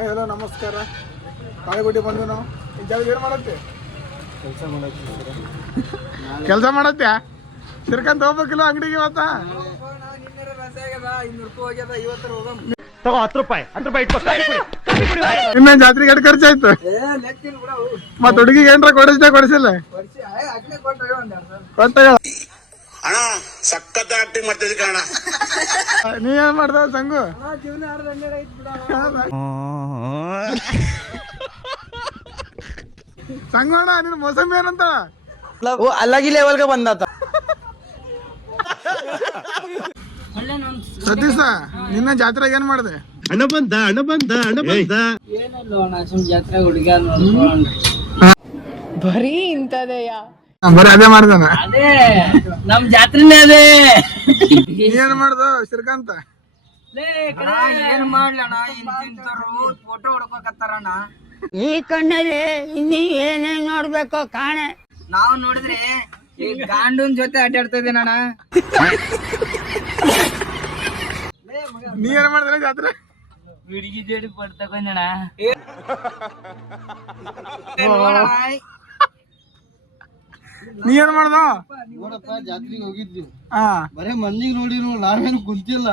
Hi hello ನಮಸ್ಕಾರ. ತಾಳಿಕೋಟಿ ಬಂದು ನಾವು ಈ ಜಾಗ ಏನು ಮಾಡತ್ತೆ? ಕೆಲಸ ಮಾಡತ್ತ್ಯಾ? ತಿರ್ಕಂತ ಹೋಗ್ಬೇಕಿಲ್ಲ ಅಂಗಡಿಗೆ ಇವತ್ತ? ಇನ್ನ ಜಾತ್ರೆಗೆ ಎಷ್ಟು ಖರ್ಚಾಯ್ತು? ಮತ್ತ ಹುಡುಗಿಗೆ ಏನ್ರ ಕೊಡಿಸಿಲ್ಲ? ಕೊಟ್ಟ ಅಣ್ಣ ಸಖತ್ ಆಕ್ಟಿಂಗ್ ಮಾಡ್ತಿದ್ದೆ ಕಣ. ನೀ ಏನ್ ಮಾಡ್ದ ಸಂಗು? ಸಂಗು ಅಣ್ಣ ನಿನ್ ಮೋಸಂಬಿ ಏನಂತ अलग ही लेवल का बंदा था. ಸತೀಶ ನಿನ್ನ ಜಾತ್ರೆಗೆ ಏನ್ ಮಾಡಿದೆ? ಹಣ ಬಂದ ಜಾತ್ರೆ ಹುಡುಗಿಯರ್ ಬರೀ ಇಂತದೆಯಾ? ಬರೀ ಅದೇ ಮಾಡ್ದಾನ. ಅದೇ ನಮ್ ಜಾತ್ರೆನೇ ಅದೇ. ಏನ್ ಮಾಡ್ದ ಶ್ರೀಕಾಂತ? ಏನ್ ಮಾಡ್ಲಣ್ಣ, ಇಂತಿಂತವ್ರು ಫೋಟೋ ಹೊಡ್ಕೋಕತ್ತಾರಣ್ಣ. ಈ ಕಣ್ಣಲ್ಲಿ ಇನ್ನೀ ಏನೇನ್ ನೋಡ್ಬೇಕೋ ಕಾಣೆ. ನಾವ್ ನೋಡಿದ್ರೆ ಈ ಗಾಂಡೂನ್ ಜೊತೆ ಅಡ್ಡಾಡ್ತಾ ಇದ್ದೇನಣ್ಣ. ನೀ ಏನ್ ಮಾಡಿದ್ರೆ ಜಾತ್ರೆ? ಹುಡುಗಿ ಜೋಡಿ ಫೋಟೋ ತಗೊಂಡಣ. ನೀ ಏನ್ ಮಾಡ್ದ? ನೋಡಪ್ಪ ಜಾತ್ರೆಗೆ ಹೋಗಿದ್ವಿ, ಹಾ ಬರೇ ಮಂದಿಗೆ ನೋಡಿ ನಾವೇನು ಕುಂತಿಲ್ಲ,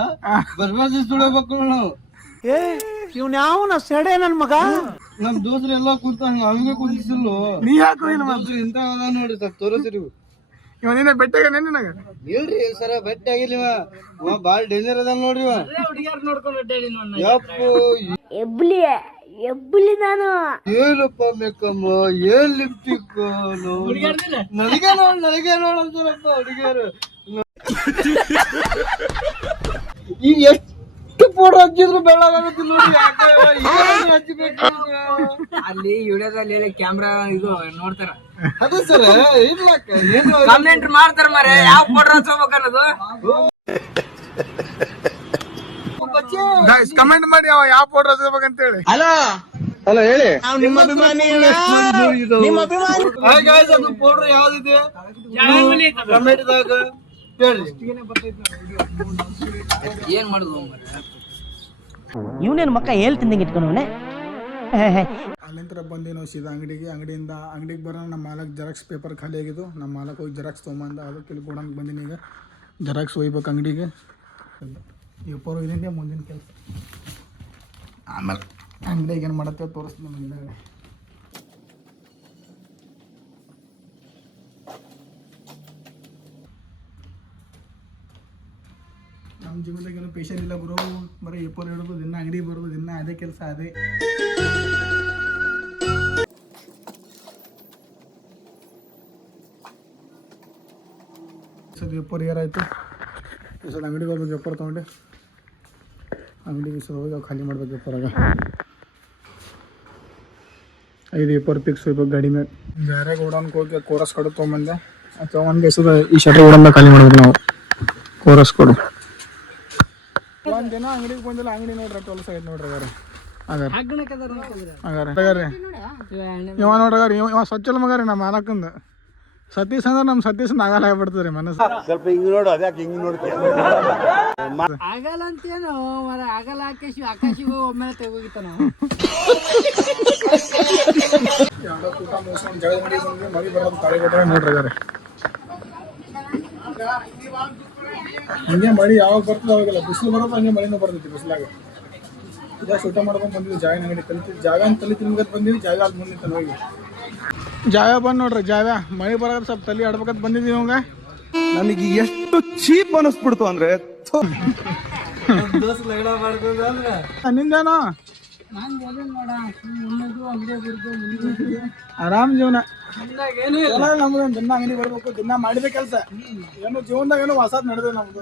ಬರ್ಬಾರ್ದು ಸುಡಬೇಕು ನಾವು. ಇವ್ನ್ಯಾವನ ಸೆಡೆ ನನ್ ಮಗ. ನಮ್ ದೋಸ್ರು ಎಲ್ಲಾ ಕುಂತ ಹಂಗೆ ಕುಂತಿಸಿಲ್ಲ. ನೀ ಯಾಕೆ ಇಂತ ಅದ ನೋಡ್ರಿ, ಸ್ವಲ್ಪ ತೋರಿಸಿರಿ. ಇವ ನಿನ್ನ ಬೆಟ್ಟಗೆ ನಿನಗ ಇಲ್ರಿ ಸರ ಬೆಟ್ಟ ಆಗಿಲ್ಲ, ಬಾಳ್ ಡೇಂಜರ್ ಅದ ನೋಡ್ರಿ. ಹುಡುಗಿಯರ್ ನೋಡ್ಕೊಂಡು ಅಡ್ಡಾಡಿ ನೋಡ್. ಯಪ್ಪು ಎಬ್ಬಲಿ ನಾನು ಏನಪ್ಪ ಮೇಕಮ್ಮ, ಏನ್ ಲಿಪ್ಟಿಕ್, ನನಗೆ ನೋಡಂತಾರಪ್ಪ ಹುಡುಗಿಯರು. ಈಗ ಎಷ್ಟು ಫೋಟೋ ಹಚ್ಚಿದ್ರು ಬೆಳ್ಳಾಗುತ್ತೆ ನೋಡಿ. ಹಚ್ಚಬೇಕು ಅಲ್ಲಿ ವಿಡಿಯೋದಲ್ಲಿ ಕ್ಯಾಮ್ರಾ ಇದು ನೋಡ್ತಾರ, ಅದು ಸರ ಇರ್ಲಕ್ಕ ಏನು ಕಮೆಂಟ್ ಮಾಡ್ತಾರ ಮರೆ ಯಾವ ಫೋಟೋ ಹಚ್ಕೋಬೇಕು ಅನ್ನೋದು. ಕಮೆಂಟ್ ಮಾಡಿ ಅವ ಯಾವ ಫೋಟೋ ಹಚ್ಬೇಕಂತ ಹೇಳಿ. ಅಲ್ಲ ಹೇಳಿ. ನಿಮ್ಮ ಅಭಿಮಾನಿ ಅದು ಫೋಟೋ ಯಾವ್ದಿದೆ ಕಮೆಂಟ್ದಾಗ ಹೇಳ್ರಿ. ಏನ್ ಮಾಡುದು ಇವನೇನು ಮಕ್ಕ ಹೇಳ್ತಿದ್ದಂಗೆ ಇಟ್ಕೊಂಡವನೆ. ಅಲ್ಲಿಂದ ಬಂದಿ ನಾವು ಸೀದಾ ಅಂಗಡಿಗೆ ಬರೋಣ. ನಮ್ಮ ಮಾಲಕ್ ಜೆರಾಕ್ಸ್ ಪೇಪರ್ ಖಾಲಿ ಆಗಿದ್ದು, ನಮ್ಮ ಮಾಲಕ್ ಹೋಗಿ ಜೆರಾಕ್ಸ್ ತೊಗೊಂಬಂದ. ಅದಕ್ಕೆ ಇಲ್ಲಿ ಕೊಡಂಗೆ ಬಂದೀನಿ. ಈಗ ಜೆರಾಕ್ಸ್ ಒಯ್ಬೇಕು ಅಂಗಡಿಗೆ. ಇಪ್ಪರು ಇದೀನಿ ಮುಂದಿನ ಕೆಲಸ. ಆಮೇಲೆ ಅಂಗಡಿಗೆ ಏನು ಮಾಡತ್ತೆ ತೋರಿಸ್ತೀನಿ ನಿಮಗೆ. ನಮ್ಮ ಜೀವನದಾಗ ಏನೋ ಪೇಷನ್ ಇಲ್ಲ ಗುರು. ಬರೀ ಇಪ್ಪರು ಹಿಡಿದು ದಿನ ಅಂಗಡಿ ಬರೋದು, ದಿನ ಅದೇ ಕೆಲಸ ಅದೇ. ಸದ್ ಇಪ್ಪರು ಏರಾಯ್ತು. ಈ ಸಲ ಅಂಗಡಿಗೆ ಹೋಗ್ಬೇಕು. ಎಪ್ಪರು ತೊಗೊಂಡು ಅಂಗಡಿಗೆ ಹೋಗಿ ಖಾಲಿ ಮಾಡ್ಬೇಕು. ಎಪ್ಪರಾಗ 5 ಎಪ್ಪರು ಪಿಕ್ಸ್ ಹೋಗ್ಬೇಕು ಗಾಡಿ ಮೇಲೆ. ಬೇರೆ ಗೋಡೌನ್ಗೆ ಹೋಗಿ ಕೋರಸ್ ಕಡು ತೊಗೊಂಬಂದೆ. ತೊಗೊಂಡ್ಗೆ ಹೆಸರು ಈ ಶಟರ್ ಗೋಡೌನ್ದಾಗ ಖಾಲಿ ಮಾಡ್ಬೇಕು ನಾವು. ಕೋರಸ್ ಕೊಡು ಒಂದಿನ ಅಂಗಡಿಗೆ ಬಂದಿಲ್ಲ. ಅಂಗಡಿ ನೋಡ್ರಿ ಟೋಲ್ಸ್ ಆಗೈತೆ ನೋಡ್ರಿ. ಇವ ನೋಡ್ರಿ ಇವ ಸ್ವಚ್ಛಲ್ ಮಗ ರೀ ನಮ್ಮ ಮಾಲಕಂದು. ಸತೀಶ್ ಅಂದ್ರೆ ನಮ್ಮ ಸತೀಶ್ ಆಗಲ್ಲ ಆಗ್ಬಿಡ್ತದ್ರಿ ಮನಸ್ಸು. ಸ್ವಲ್ಪ ಹಿಂಗ್ ನೋಡು, ಅದ್ಯಾಕೆ ಹಿಂಗ್ ನೋಡ್ತೀಯ? ಆಗಲ್ಲ ಅಂತೇನು ಮರ, ಆಗಲ್ಲ ಆಕಾಶಿಗೂ ಒಮ್ಮೆ ತೆಗೋಗಿತ್ತ ನಾವು. ಊಟ ಮುಗಿಸ್ಕೊಂಡು ಜಗಳ ಮಡಿ ಬಂದ್ವಿ. ಮಳಿ ಬರೋದು ತಾಳಿ ಕೊಟ್ಟರೆ ನೋಡ್ರಿ. ಹಂಗೆ ಮಳಿ ಯಾವಾಗ ಬರ್ತದೆ ಅವಾಗೆಲ್ಲ. ಬಿಸಿಲು ಬರೋದು ಹಂಗೆ ಮಳಿನೂ ಬರ್ತೈತಿ ಬಿಸಿಲಾಗ. ಜಾಸ್ತಿ ಊಟ ಮಾಡ್ಕೊಂಡು ಬಂದಿವಿ. ಜಾಗ ಅಂಗಡಿ ಕಲಿತೀವಿ. ಜಾಗ ಅಂತ ತಲೆ ತಿನ್ಬೇಕಂತ ಬಂದಿವಿ. ಜಾಗ ಅಲ್ಲಿ ಮುಂದೆ ಹೋಗಿ ಜಾಗ ಬಂದು ನೋಡ್ರಿ. ಜಾಗ ಮಳೆ ಬರೋದು ಸ್ವಲ್ಪ ತಲೆ ಆಡ್ಬೇಕಂತ ಬಂದಿದ್ದೀವಿ. ಅವಂಗ ನನಗೆ ಎಷ್ಟು ಚೀಪ್ ಅನಿಸ್ಬಿಡ್ತು ಅಂದ್ರೆ ನಿಂದೇನೋ ಆರಾಮ್ ಜೀವನ. ನಮ್ದು ದಿನ ಅಂಗಡಿ ಬರ್ಬೇಕು, ದಿನ ಮಾಡಿದ ಕೆಲಸ. ಏನು ಜೀವನದಾಗ ಏನೋ ಹೊಸದ್ ನಡೆದ ನಮ್ದು.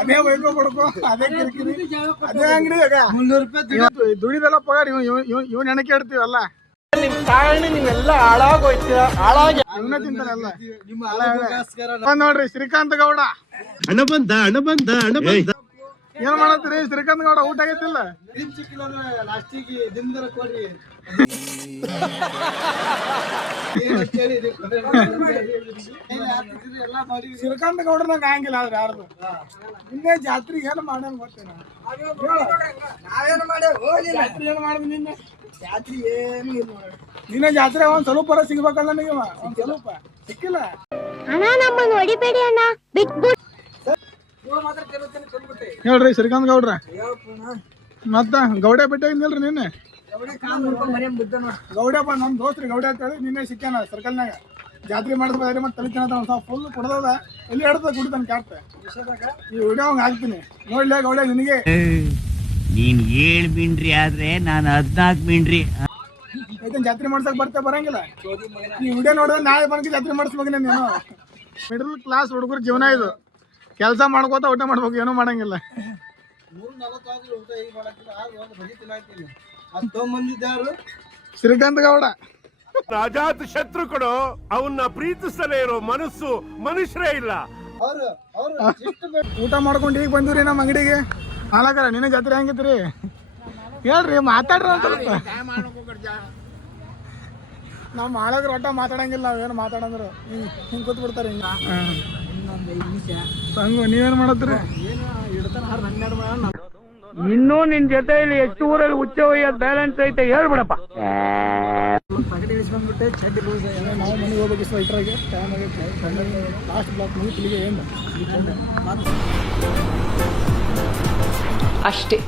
ಅದೇ ವೈಕೋ ಕೊಡ್ಕೋ, ಅದೇ ಕಿರಿಕಿರಿ, ಅದೇ ಅಂಗಡಿ. 300 ರೂಪಾಯಿ ದುಡಿದೆಲ್ಲ ಪಗಾರ ಇವ್ ನೆನಕೆ ಇಡ್ತೀವಲ್ಲ. ನೀವೆಲ್ಲ ಹಾಳಾಗೋಯ್ತೀರ. ಇವನ್ನ ತಿಂತಾನಲ್ಲ ನೋಡ್ರಿ ಶ್ರೀಕಾಂತ್ ಗೌಡ. ಹಣ ಬಂದ ಏನ್ ಮಾಡತ್ತೀರಿ ಶ್ರೀಕಾಂತ್ ಗೌಡ? ಊಟ ಆಗೈತಿಲ್ಲ? ಕ್ರೀಮ್ ಸಿಕ್ಕಿಲ್ಲ ಅಂದ್ರೆ ಲಾಸ್ಟಿಗೆ ದಿನದರ ಕೊಡ್ರಿ ಎಲ್ಲ ಮಾಡಿ ಶ್ರೀಕಾಂತ್ ಗೌಡ್ರನಾಗ ಆಗಂಗಿಲ್ಲ ಆದ್ರೆ ಯಾರ್ದು ನಿನ್ನೆ ಜಾತ್ರೆಗೆ ಏನು ಮಾಡೋಣ ಗೊತ್ತೇನ? ನಾವೇನು ಮಾಡೇವು ಜಾತ್ರೆ ಏನು ಮಾಡಿದ್ ನಿನ್ನೆ? ಜಾತ್ರೆ ಏನು ಇಲ್ಲ ನಿನ್ನೆ ಜಾತ್ರೆ ಒಂದ್ ಸ್ವಲ್ಪ ಸಿಗ್ಬೇಕಲ್ಲ ನೀವು? ಒಂದ್ ಸ್ವಲ್ಪ ಸಿಕ್ಕಿಲ್ಲ. ಅಣ್ಣ ನಮ್ಮನ್ನು ಹೊಡಿಬೇಡಿ ಅಣ್ಣ ಬಿಟ್ಬಿಟ್ಟು ಮಾತ್ರ ಕೆಲವತ್ತೇನೆ ತಂದ್ಬಿಟ್ಟೆ ಹೇಳ್ರಿ ಶ್ರೀಕಾಂತ್ ಗೌಡ್ರ. ಮತ್ತ ಗೌಡ ಭೇಟಿಯಾಗಿದ್ನಿಲ್ರಿ ನಿನ್ನೆ? ಗೌಡಪ್ಪ ನಮ್ಮ ದೋಸ್ತ್ರಿ ಗೌಡ ಅಂತೇಳಿ ನಿನ್ನೆ ಸಿಕ್ಕ್ಯಾನ ಸರ್ಕಲ್ನಾಗ. ಜಾತ್ರೆ ಮಾಡಿದ್ರೆ ಮತ್ತೆ ತಲೆ ತಿನ್ನದ ಒಂದ್ ಸ್ವಲ್ಪ ಫುಲ್ ಕೊಡದ ಎಲ್ಲಿ ಹಿಡ್ದ ಕುಡಿತಾನೆ ಕ್ಯಾಪ್ಟ. ಈ ವಿಡಿಯೋ ಹಂಗೆ ಹಾಕ್ತೀನಿ ನೋಡ್ಲೇ ಗೌಡ ನಿನಗೆ. ನೀನ್ 7 ಮೀನ್ರಿ ಆದ್ರೆ ನಾನು 14 ಮೀನ್ರಿ. ಆಯ್ತು ಜಾತ್ರೆ ಮಾಡ್ಸಕ್ ಬರಂಗಿಲ್ಲ. ಈ ವಿಡಿಯೋ ನೋಡಿದ್ರೆ ನಾಳೆ ಬಂದು ಜಾತ್ರೆ ಮಾಡಿಸ್ಬೇಕಿಲ್ಲ ನೀನು. ಮಿಡಲ್ ಕ್ಲಾಸ್ ಹುಡುಗರ ಜೀವನ ಇದು. ಕೆಲಸ ಮಾಡ್ಕೋತ ಊಟ ಮಾಡ್ಬೇಕು, ಏನೂ ಮಾಡಂಗಿಲ್ಲ. 140 ಊಟ ಈಗ ಮಾಡಕ್ಕಿಲ್ಲ ಆಗ ಒಂದು ಬಜಿ ತಿನ್ನಾಕ್ತೀನಿ. ಅದು ತೊಗೊಂಬಂದಿದ್ದಾರು ಶ್ರೀಕಾಂತ್ ಗೌಡ. ಅಜಾತ ಶತ್ರು ಕಡೆ ಅವನ್ನ ಪ್ರೀತಿಸಲೇ ಇರೋ ಮನಸ್ಸು ಮನುಷ್ಯರೇ ಇಲ್ಲ. ಅವ್ರು ಎಷ್ಟು ಊಟ ಮಾಡ್ಕೊಂಡು ಈಗ ಬಂದಿವ್ರಿ ನಮ್ಮ ಅಂಗಡಿಗೆ. ಮಾಲಕರ ನಿನ್ನೆ ಜಾತ್ರೆ ಹೆಂಗಿತ್ರಿ ಹೇಳ್ರಿ, ಮಾತಾಡ್ರಿ ಅಂತ ಸ್ವಲ್ಪ. ನಾವು ಮಾಲಕರು ಒಟ್ಟ ಮಾತಾಡಂಗಿಲ್ಲ, ನಾವೇನು ಮಾತಾಡಂದ್ರು ಹಿಂಗೆ ಕೂತ್ ಬಿಡ್ತಾರೆ ಹಿಂಗ. ಹಂಗ ನೀವೇನು ಮಾಡತ್ರಿ? ಇನ್ನೂ ನಿನ್ ಜೊತೆಯಲ್ಲಿ ಎಷ್ಟು ಊರಲ್ಲಿ ಹುಚ್ಚ ಒಯ್ಯೋದು ಬ್ಯಾಲೆನ್ಸ್ ಐತೆ ಹೇಳ್ಬಿಡಪ್ಪ. ನಾವು ಮನೆಗೆ ಹೋಗ್ಬೇಕು ಸ್ವೈಟ್ರಾಗೆ ಟೈಮ್ ಆಗೈತೆ. ಲಾಸ್ಟ್ ಬ್ಲಾಕ್ ಮುಗಿತಿಲಿಗೆ ಏನು ಅಷ್ಟೇ.